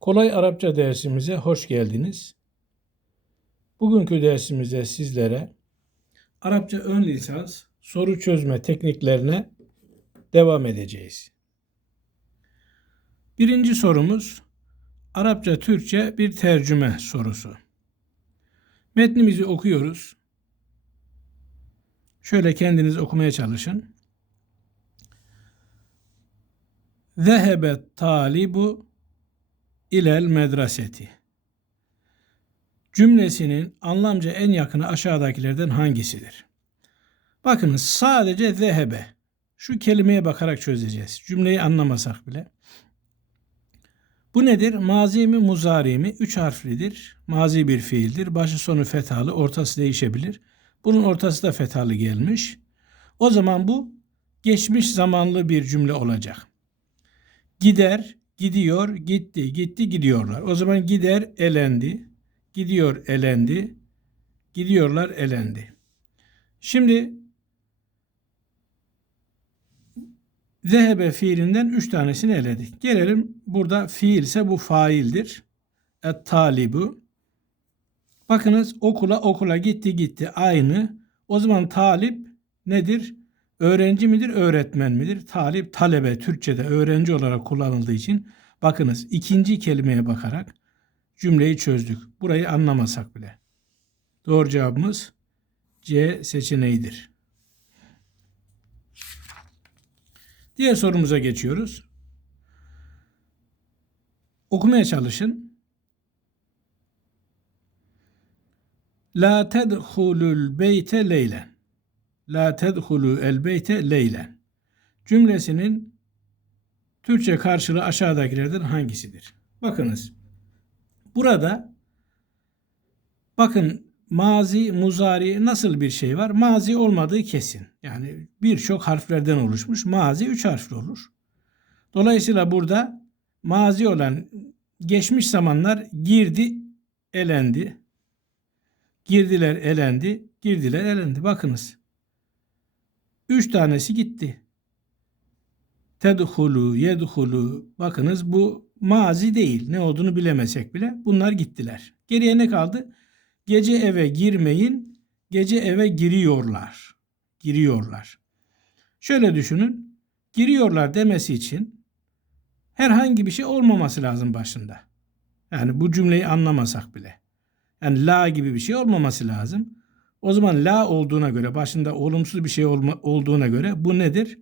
Kolay Arapça dersimize hoş geldiniz. Bugünkü dersimizde sizlere Arapça ön lisans soru çözme tekniklerine devam edeceğiz. Birinci sorumuz Arapça Türkçe bir tercüme sorusu. Metnimizi okuyoruz. Şöyle kendiniz okumaya çalışın. Zehebet talibu ilel medreseti. Cümlesinin anlamca en yakını aşağıdakilerden hangisidir? Bakınız sadece zehebe. Şu kelimeye bakarak çözeceğiz. Cümleyi anlamasak bile. Bu nedir? Mazi mi muzari mi? Üç harflidir. Mazi bir fiildir. Başı sonu fethalı, ortası değişebilir. Bunun ortası da fethalı gelmiş. O zaman bu geçmiş zamanlı bir cümle olacak. Gider, gidiyor, gitti, gitti, gidiyorlar. O zaman gider, elendi. Gidiyor, elendi. Gidiyorlar, elendi. Şimdi zehebe fiilinden üç tanesini eledik. Gelelim burada fiil ise bu faildir. Et talibu. Bakınız okula okula gitti gitti aynı. O zaman talip nedir? Öğrenci midir, öğretmen midir? Talip, talebe Türkçe'de öğrenci olarak kullanıldığı için bakınız ikinci kelimeye bakarak cümleyi çözdük. Burayı anlamasak bile. Doğru cevabımız C seçeneğidir. Diğer sorumuza geçiyoruz. Okumaya çalışın. La tedhulul beyte leylen. La tedhulu el beyte leylen. Cümlesinin Türkçe karşılığı aşağıdakilerden hangisidir? Bakınız. Burada bakın mazi, muzari nasıl bir şey var? Mazi olmadığı kesin. Yani birçok harflerden oluşmuş. Mazi üç harfli olur. Dolayısıyla burada mazi olan geçmiş zamanlar girdi, elendi. Girdiler, elendi. Girdiler, elendi. Bakınız. Üç tanesi gitti. Tedhulu, yedhulu. Bakınız bu mazi değil. Ne olduğunu bilemesek bile bunlar gittiler. Geriye ne kaldı? Gece eve girmeyin, gece eve giriyorlar. Giriyorlar. Şöyle düşünün. Giriyorlar demesi için herhangi bir şey olmaması lazım başında. Yani bu cümleyi anlamasak bile. Yani la gibi bir şey olmaması lazım. O zaman la olduğuna göre, başında olumsuz bir şey olma, olduğuna göre bu nedir?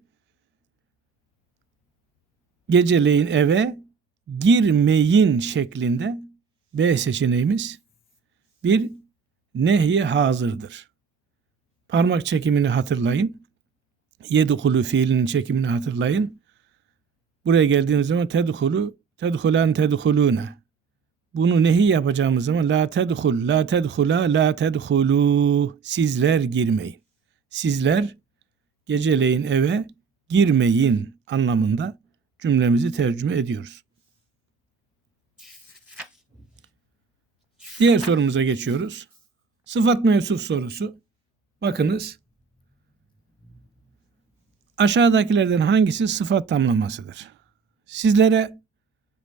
Geceleyin eve girmeyin şeklinde B seçeneğimiz bir nehi hazırdır. Parmak çekimini hatırlayın. Yedhulu fiilinin çekimini hatırlayın. Buraya geldiğimiz zaman tedhulu, tedhulan tedhulune. Bunu nehi yapacağımız zaman la tedhul, la tedhula, la tedhulu. Sizler girmeyin. Sizler geceleyin eve girmeyin anlamında cümlemizi tercüme ediyoruz. Diğer sorumuza geçiyoruz. Sıfat mevsuf sorusu. Bakınız. Aşağıdakilerden hangisi sıfat tamlamasıdır? Sizlere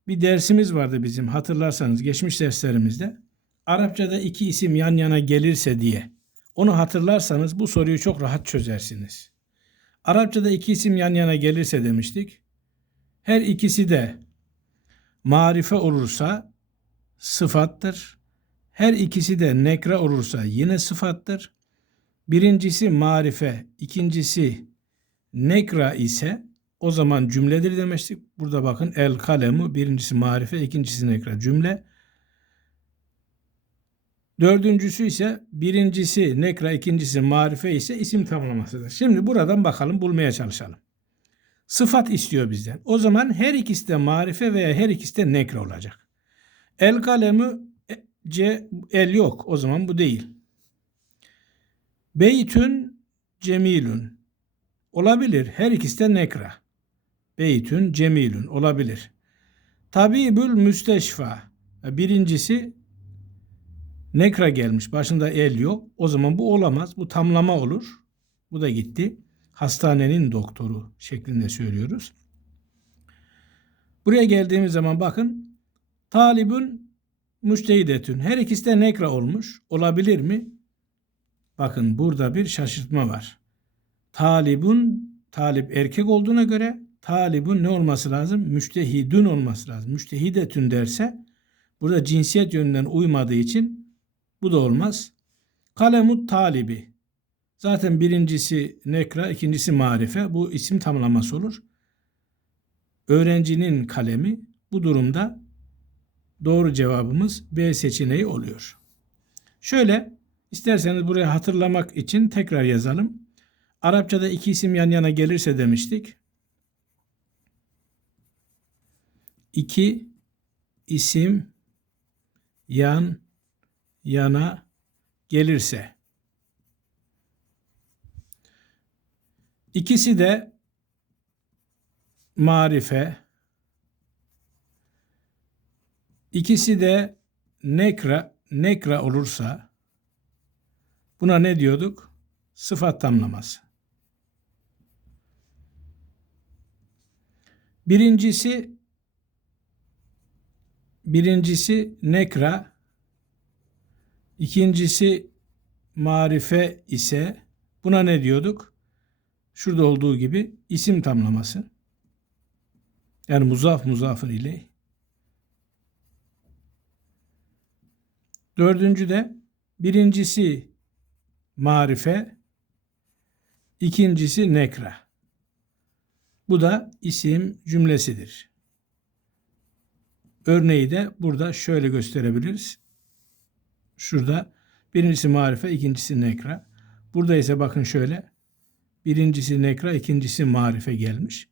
bir dersimiz vardı bizim hatırlarsanız geçmiş derslerimizde. Arapçada iki isim yan yana gelirse diye. Onu hatırlarsanız bu soruyu çok rahat çözersiniz. Arapçada iki isim yan yana gelirse demiştik. Her ikisi de marife olursa sıfattır. Her ikisi de nekra olursa yine sıfattır. Birincisi marife, ikincisi nekra ise o zaman cümledir demiştik. Burada bakın el kalemu birincisi marife, ikincisi nekra cümle. Dördüncüsü ise birincisi nekra, ikincisi marife ise isim tamlamasıdır. Şimdi buradan bakalım bulmaya çalışalım. Sıfat istiyor bizden. O zaman her ikisi de marife veya her ikisi de nekra olacak. El kalemi e, C el yok. O zaman bu değil. Beytün cemilün. Olabilir. Her ikisi de nekra. Beytün cemilün. Olabilir. Tabibül müsteşfa. Birincisi nekra gelmiş. Başında el yok. O zaman bu olamaz. Bu tamlama olur. Bu da gitti. Hastanenin doktoru şeklinde söylüyoruz. Buraya geldiğimiz zaman bakın Talibun müştehidetün. Her ikisi de nekra olmuş. Olabilir mi? Bakın burada bir şaşırtma var. Talibun, talip erkek olduğuna göre talibun ne olması lazım? Müştehidün olması lazım. Müştehidetün derse burada cinsiyet yönünden uymadığı için bu da olmaz. Kalemut talibi. Zaten birincisi nekra, ikincisi marife. Bu isim tamlaması olur. Öğrencinin kalemi bu durumda doğru cevabımız B seçeneği oluyor. Şöyle isterseniz buraya hatırlamak için tekrar yazalım. Arapçada iki isim yan yana gelirse demiştik. İki isim yan yana gelirse ikisi de marife ikisi de nekra nekra olursa buna ne diyorduk? Sıfat tamlaması. Birincisi birincisi nekra, ikincisi marife ise buna ne diyorduk? Şurada olduğu gibi isim tamlaması. Yani muzaf muzafın ile. Dördüncü de birincisi marife, ikincisi nekra. Bu da isim cümlesidir. Örneği de burada şöyle gösterebiliriz. Şurada birincisi marife, ikincisi nekra. Burada ise bakın şöyle. Birincisi nekra, ikincisi marife gelmiş.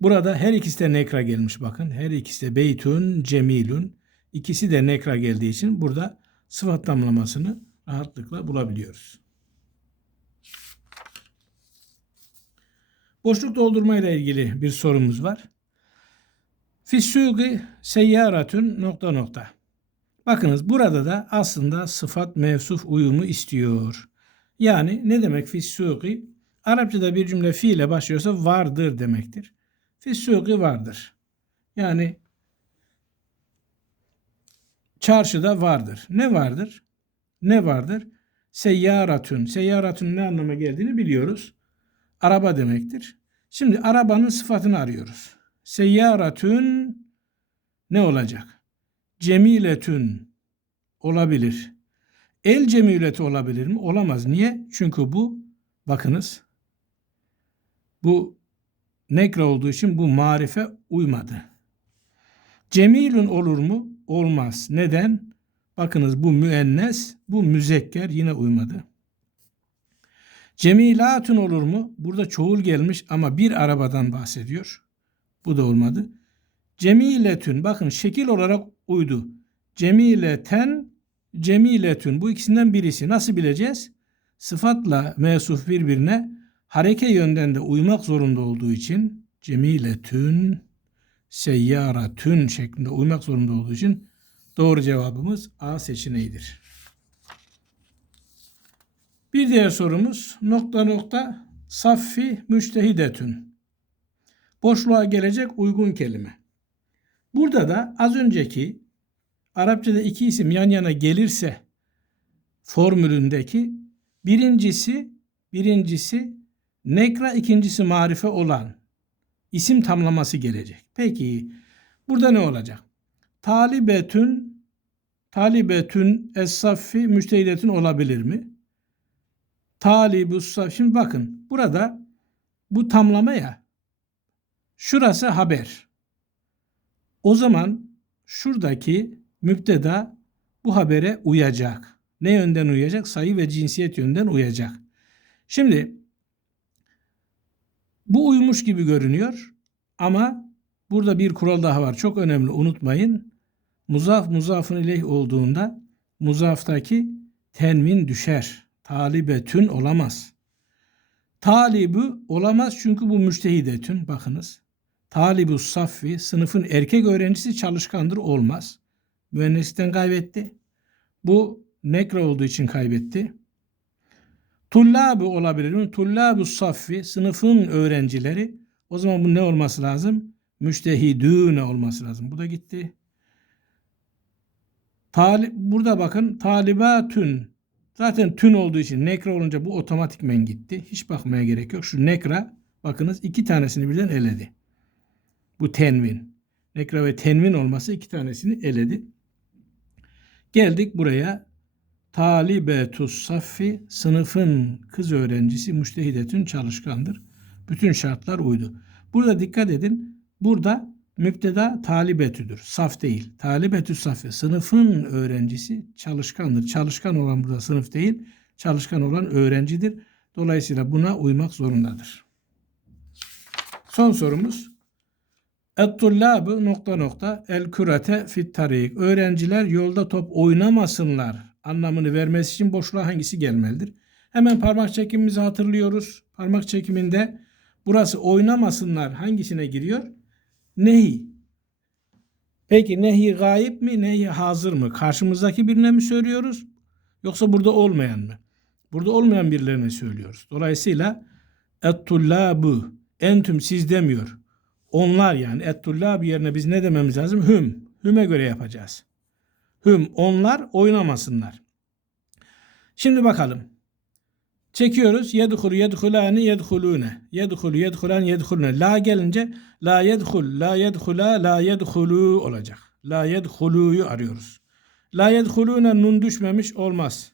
Burada her ikisi de nekra gelmiş bakın. Her ikisi de beytun, cemilun. İkisi de nekra geldiği için burada sıfat tamlamasını rahatlıkla bulabiliyoruz. Boşluk doldurma ile ilgili bir sorumuz var. Fissugi seyyaratün nokta nokta. Bakınız burada da aslında sıfat mevsuf uyumu istiyor. Yani ne demek fissugi? Arapçada bir cümle fiile başlıyorsa vardır demektir. Fissugi vardır. Yani çarşıda vardır. Ne vardır? Ne vardır? Seyyaratün. Seyyaratün ne anlama geldiğini biliyoruz. Araba demektir. Şimdi arabanın sıfatını arıyoruz. Seyyaratün ne olacak? Cemiletün olabilir. El cemileti olabilir mi? Olamaz. Niye? Çünkü bu bakınız bu nekra olduğu için bu marife uymadı. Cemilün olur mu? Olmaz. Neden? Bakınız bu müennes, bu müzekker yine uymadı. Cemilatun olur mu? Burada çoğul gelmiş ama bir arabadan bahsediyor. Bu da olmadı. Cemiletün bakın şekil olarak uydu. Cemileten, cemiletün bu ikisinden birisi. Nasıl bileceğiz? Sıfatla mevsuf birbirine hareke yönden de uymak zorunda olduğu için cemiletün, seyyaratün şeklinde uymak zorunda olduğu için doğru cevabımız A seçeneğidir. Bir diğer sorumuz nokta nokta saffi müştehidetün. Boşluğa gelecek uygun kelime. Burada da az önceki Arapçada iki isim yan yana gelirse formülündeki birincisi birincisi nekra ikincisi marife olan isim tamlaması gelecek. Peki burada ne olacak? Talibetün talibetün es-saffi müştehidetün olabilir mi? talibus Şimdi bakın burada bu tamlama ya. Şurası haber. O zaman şuradaki müpteda bu habere uyacak. Ne yönden uyacak? Sayı ve cinsiyet yönden uyacak. Şimdi bu uymuş gibi görünüyor ama burada bir kural daha var. Çok önemli unutmayın. Muzaf muzafın ileyh olduğunda muzaftaki tenmin düşer talibetün olamaz. Talibi olamaz çünkü bu müştehidetün bakınız. Talibu saffi sınıfın erkek öğrencisi çalışkandır olmaz. Mühendisten kaybetti. Bu nekra olduğu için kaybetti. Tullabu olabilir mi? Tullabu saffi sınıfın öğrencileri. O zaman bu ne olması lazım? Müştehidüne olması lazım. Bu da gitti. Talip, burada bakın talibatün. Zaten tün olduğu için nekra olunca bu otomatikmen gitti. Hiç bakmaya gerek yok. Şu nekra bakınız iki tanesini birden eledi. Bu tenvin. Nekra ve tenvin olması iki tanesini eledi. Geldik buraya. Talibetus saffi sınıfın kız öğrencisi müştehidetün çalışkandır. Bütün şartlar uydu. Burada dikkat edin. Burada müpteda talibetüdür. Saf değil. Talibetü saffi sınıfın öğrencisi çalışkandır. Çalışkan olan burada sınıf değil. Çalışkan olan öğrencidir. Dolayısıyla buna uymak zorundadır. Son sorumuz. Et-tullâbı nokta nokta el kürete fit tarik. Öğrenciler yolda top oynamasınlar anlamını vermesi için boşluğa hangisi gelmelidir? Hemen parmak çekimimizi hatırlıyoruz. Parmak çekiminde burası oynamasınlar hangisine giriyor? Nehi. Peki nehi gayip mi, nehi hazır mı? Karşımızdaki birine mi söylüyoruz? Yoksa burada olmayan mı? Burada olmayan birilerine söylüyoruz. Dolayısıyla et-tullâbı entüm siz demiyor. Onlar yani et-tullâb yerine biz ne dememiz lazım? Hüm. Hüme göre yapacağız. Hüm onlar oynamasınlar. Şimdi bakalım. Çekiyoruz. Yedhulu yedhulani yedhulune. Yedhulu yedhulan yedhulune. La gelince la yedhul, la yedhula, la yedhulu olacak. La yedhuluyu arıyoruz. La yedhulune nun düşmemiş olmaz.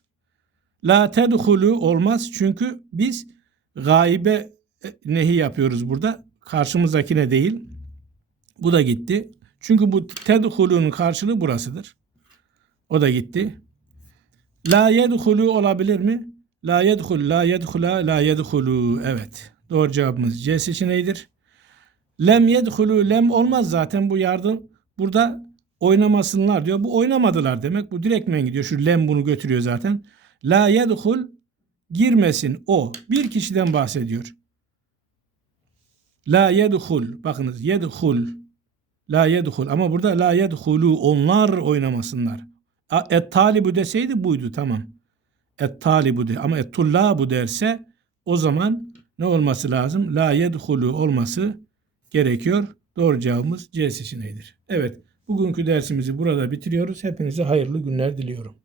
La tedhulu olmaz çünkü biz gaibe nehi yapıyoruz burada. Karşımızdakine değil. Bu da gitti. Çünkü bu tedhulunun karşılığı burasıdır. O da gitti. La yedhulu olabilir mi? La yedhul, la yedhula, la yedhulu. Evet. Doğru cevabımız C seçeneğidir. Lem yedhulu, lem olmaz zaten bu yardım. Burada oynamasınlar diyor. Bu oynamadılar demek. Bu direktmen gidiyor. Şu lem bunu götürüyor zaten. La yedhul, girmesin o. Bir kişiden bahsediyor. La yedhul. Bakınız yedhul. La yedhul. Ama burada la yedhulu. Onlar oynamasınlar. Et talibu deseydi buydu tamam. Et talibu de ama et tullabu derse o zaman ne olması lazım? La yedhulu olması gerekiyor. Doğru cevabımız C seçeneğidir. Evet bugünkü dersimizi burada bitiriyoruz. Hepinize hayırlı günler diliyorum.